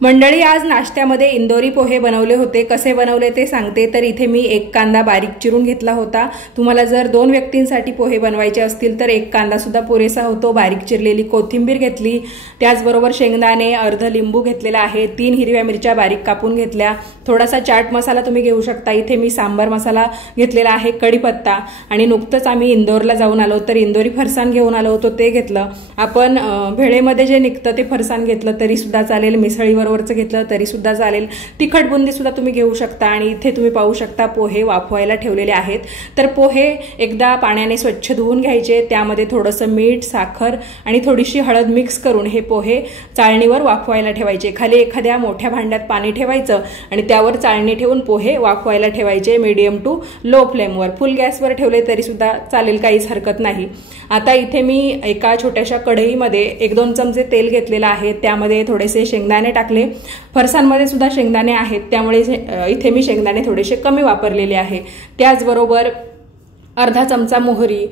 मंडळी, आज नाश्त्यामध्ये इंदोरी पोहे बनवले होते। कसे बनवले ते सांगते। तर इथे मी एक कांदा बारीक चिरून घेतला होता। तुम्हाला जर 2 व्यक्तींसाठी पोहे बनवायचे असतील तर एक कांदा सुद्धा पुरेसा होतो। बारीक चिरलेली कोथिंबीर घेतली, त्याचबरोबर शेंगदाणे, अर्ध लिंबू घेतलेला आहे, 3 हिरव्या मिरच्या बारीक कापून घेतल्या, थोडासा चाट मसाला तुम्ही घेऊ शकता। इथे मी सांबार मसाला घेतलेला आहे, कढीपत्ता, आणि नुकतंच आम्ही इंदोरला जाऊन आलो तर इंदोरी फरसाण घेऊन आलो होतो, ते घेतलं। आपण भेळेमध्ये जे निघतं ते फरसाण घेतलं तरी सुद्धा चालेल, मिसळीवर वरचं घेतलं तरी सुद्धा चालेल, तिखट बुंदी सुद्धा तुम्ही घेऊ शकता। आणि इथे तुम्ही पाहू शकता पोहे वाफवायला ठेवलेले आहेत। तर पोहे एकदा पाण्याने स्वच्छ धुवून घ्यायचे, त्यामध्ये थोडंसं मीठ, साखर आणि थोडीशी हळद मिक्स करून हे पोहे चाळणीवर वाफवायला ठेवायचे। खाली एखाद्या मोठ्या भांड्यात पाणी ठेवायचं आणि त्यावर चाळणी ठेवून पोहे वाफवायला ठेवायचे मीडियम टू लो फ्लेमवर। फुल गॅसवर ठेवले तरी सुद्धा चालेल, काहीच हरकत नाही। आता इथे मी एका छोट्याशा कढईमध्ये 1-2 चमचे तेल घेतलेलं आहे, त्यामध्ये थोडेसे शेंगदाणे टाकले। फरसाणमध्ये सुद्धा शेंगदाणे आहेत, त्यामुळे इथे मी शेंगदाणे थोडेसे कमी वापरलेले आहे। त्याचबरोबर अर्धा चमचा मोहरी,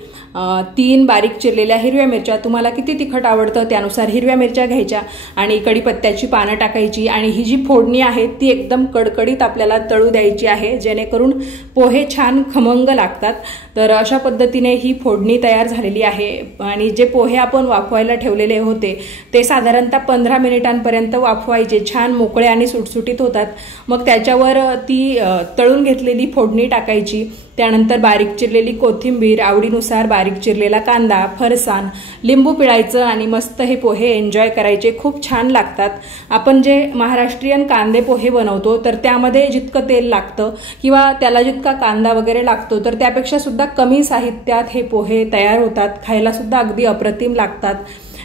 3 बारीक चिरलेल्या हिरव्या मिरच्या, तुम्हाला किती तिखट आवडतं त्यानुसार हिरव्या मिरच्या घ्यायच्या, आणि कढीपत्त्याची पानं टाकायची। आणि ही जी फोडणी आहे ती एकदम कडकडीत आपल्याला तळू द्यायची आहे, जेणेकरून पोहे छान खमंग लागतात। तर अशा पद्धतीने ही फोडणी तयार झालेली आहे। आणि जे पोहे आपण वाफवायला ठेवलेले होते ते साधारणतः 15 मिनिटांपर्यंत वाफवायचे, छान मोकळे आणि सुटसुटीत होतात। मग त्याच्यावर ती तळून घेतलेली फोडणी टाकायची, त्यानंतर बारीक चिरलेली कोथिंबीर, आवडीनुसार बारीक चिरलेला कांदा, फरसाण, लिंबू पिळायचं आणि मस्त हे पोहे एन्जॉय करायचे, खूप छान लागतात। आपण जे महाराष्ट्रीयन कांदे पोहे बनवतो तर त्यामध्ये जितकं तेल लागतं किंवा त्याला जितका कांदा वगैरे लागतो तर त्यापेक्षा सुद्धा कमी साहित्यात हे पोहे तयार होतात, खायला सुद्धा अगदी अप्रतिम लागतात।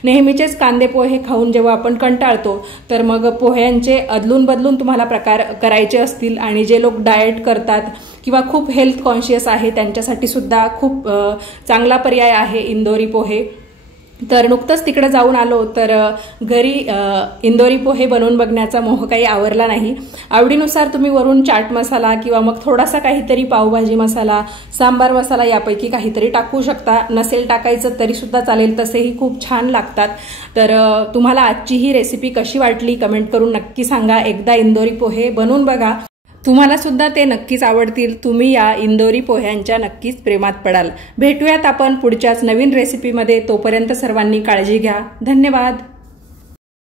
नेहमीचेच कांदे पोहे खाऊन जेव्हा आपण कंटाळतो तर मग पोह्यांचे अदलून बदलून तुम्हाला प्रकार करायचे असतील, आणि जे लोक डाएट करतात किंवा खूप हेल्थ कॉन्शियस आहे त्यांच्यासाठी सुद्धा खूप चांगला पर्याय आहे इंदोरी पोहे। तर नुकतंच तिकडे जाऊन आलो तर घरी इंदोरी पोहे बनवून बघण्याचा मोह काही आवरला नाही। आवडीनुसार तुम्ही वरून चाट मसाला किंवा मग थोडासा काहीतरी पावभाजी मसाला, सांबार मसाला यापैकी काहीतरी टाकू शकता, नसेल टाकायचं तरी सुद्धा चालेल, तसेही खूप छान लागतात। तर तुम्हाला आजची ही रेसिपी कशी वाटली कमेंट करून नक्की सांगा। एकदा इंदोरी पोहे बनवून बघा, तुम्हाला सुद्धा ते नक्कीच आवडतील। तुम्ही या इंदोरी पोह्यांच्या नक्कीच प्रेमात पडाल। भेटूयात आपण पुढच्याच नवीन रेसिपीमध्ये, तोपर्यंत सर्वांनी काळजी घ्या। धन्यवाद।